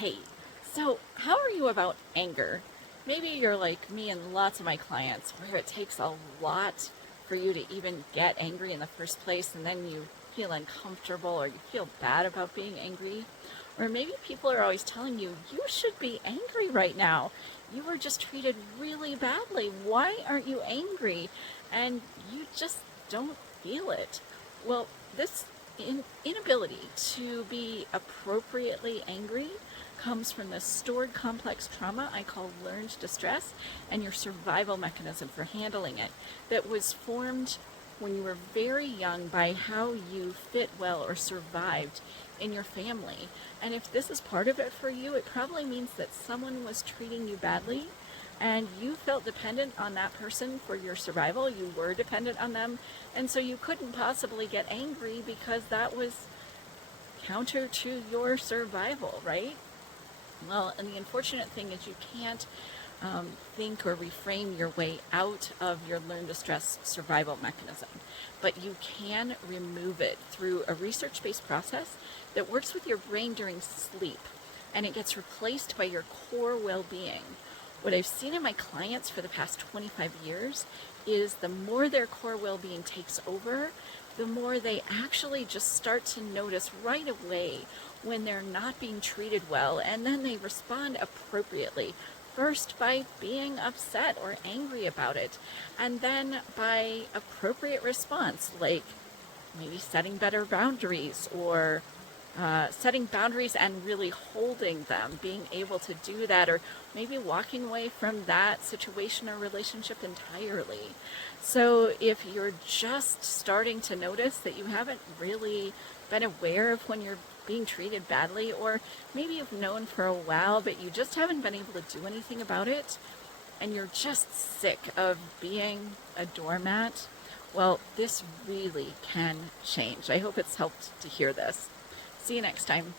Hey, so how are you about anger? Maybe you're like me and lots of my clients, where it takes a lot for you to even get angry in the first place, and then you feel uncomfortable or you feel bad about being angry. Or maybe people are always telling you, you should be angry right now. You were just treated really badly. Why aren't you angry? And you just don't feel it. Well, this inability to be appropriately angry comes from the stored complex trauma I call learned distress and your survival mechanism for handling it that was formed when you were very young by how you fit well or survived in your family. And if this is part of it for you, it probably means that someone was treating you badly and you felt dependent on that person for your survival. You were dependent on them. And so you couldn't possibly get angry because that was counter to your survival, right? Well, and the unfortunate thing is you can't think or reframe your way out of your learned distress survival mechanism, but you can remove it through a research-based process that works with your brain during sleep, and it gets replaced by your core well-being. What I've seen in my clients for the past 25 years is the more their core well-being takes over, the more they actually just start to notice right away when they're not being treated well, and then they respond appropriately. First, by being upset or angry about it, and then by appropriate response, like maybe setting better boundaries or setting boundaries and really holding them, being able to do that, or maybe walking away from that situation or relationship entirely. So if you're just starting to notice that you haven't really been aware of when you're being treated badly, or maybe you've known for a while, but you just haven't been able to do anything about it, and you're just sick of being a doormat, well, this really can change. I hope it's helped to hear this. See you next time.